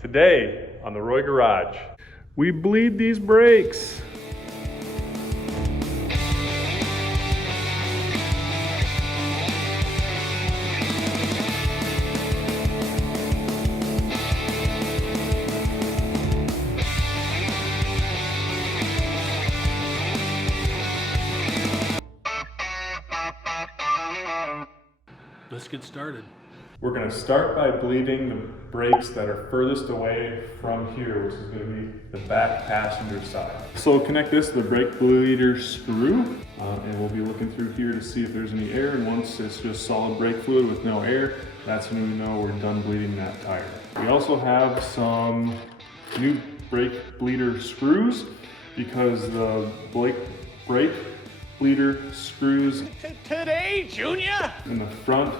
Today on the Roy Garage, we bleed these brakes. Let's get started. We're going to start by bleeding the brakes that are furthest away from here, which is going to be the back passenger side. So we'll connect this to the brake bleeder screw, and we'll be looking through here to see if there's any air. And once it's just solid brake fluid with no air, that's when we know we're done bleeding that tire. We also have some new brake bleeder screws because the brake bleeder screws Today, Junior! in the front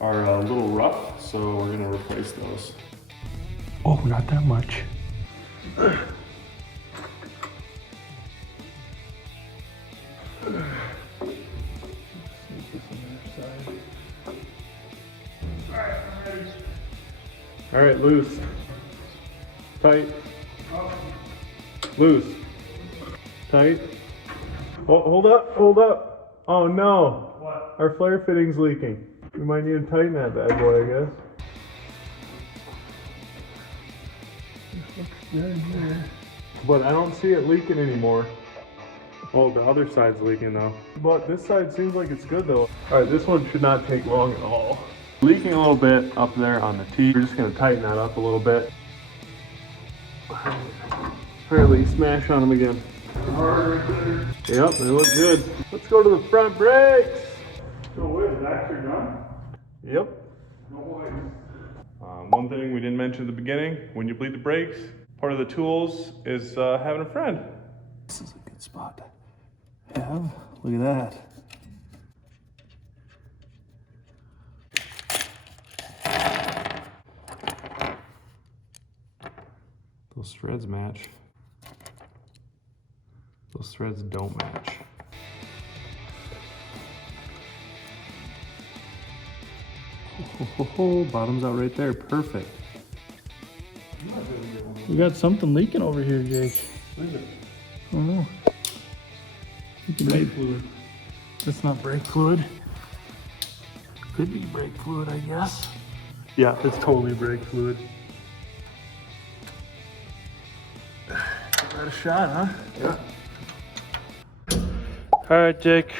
are a little rough, so we're gonna replace those. Oh, not that much. All right, loose. Tight. Loose. Tight. Oh, hold up, hold up. Oh no. What? Our flare fitting's leaking. We might need to tighten that bad boy, I guess. Looks good here. But I don't see it leaking anymore. Oh, the other side's leaking though. But this side seems like it's good though. All right, this one should not take long at all. Leaking a little bit up there on the T. We're just gonna tighten that up a little bit. Apparently smash on them again. Yep, they look good. Let's go to the front brakes. So wait, is that your gun? Yep. No way. One thing we didn't mention at the beginning, when you bleed the brakes, part of the tools is having a friend. This is a good spot to have. Look at that. Those threads match. Those threads don't match. Oh, bottom's out right there. Perfect. We got something leaking over here, Jake. What is it? I don't know. Brake fluid. That's not brake fluid. Could be brake fluid, I guess. Yeah, it's totally brake fluid. Got a shot, huh? Yeah. All right, Jake.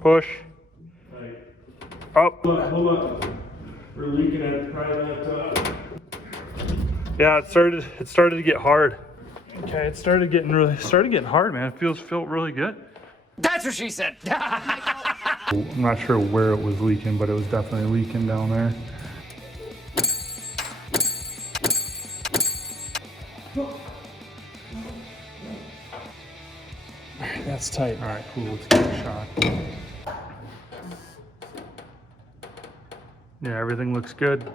Push. Up. Hold up. We're leaking at probably that. Yeah, it started to get hard. Okay, it started getting hard, man. It felt really good. That's what she said! I'm not sure where it was leaking, but it was definitely leaking down there. That's tight. All right, cool. Let's give it a shot. Yeah, everything looks good.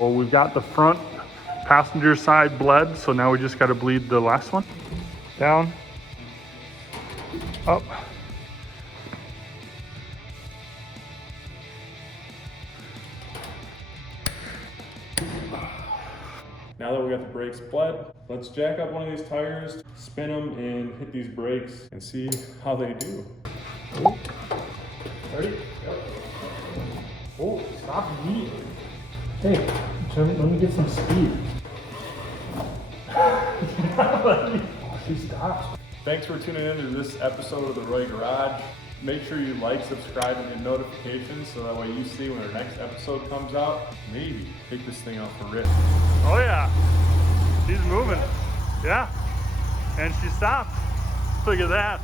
Well, we've got the front passenger side bled, so now we just got to bleed the last one. Down, up. Now that we got the brakes bled, let's jack up one of these tires, spin them, and hit these brakes and see how they do. Oh. Ready? Yep. Oh, stop immediately. Hey, let me get some speed. She stops. Thanks for tuning in to this episode of the Roy Garage. Make sure you like, subscribe, and hit notifications so that way you see when our next episode comes out. Maybe take this thing out for rip. Oh yeah, she's moving. Yeah, and she stopped. Look at that.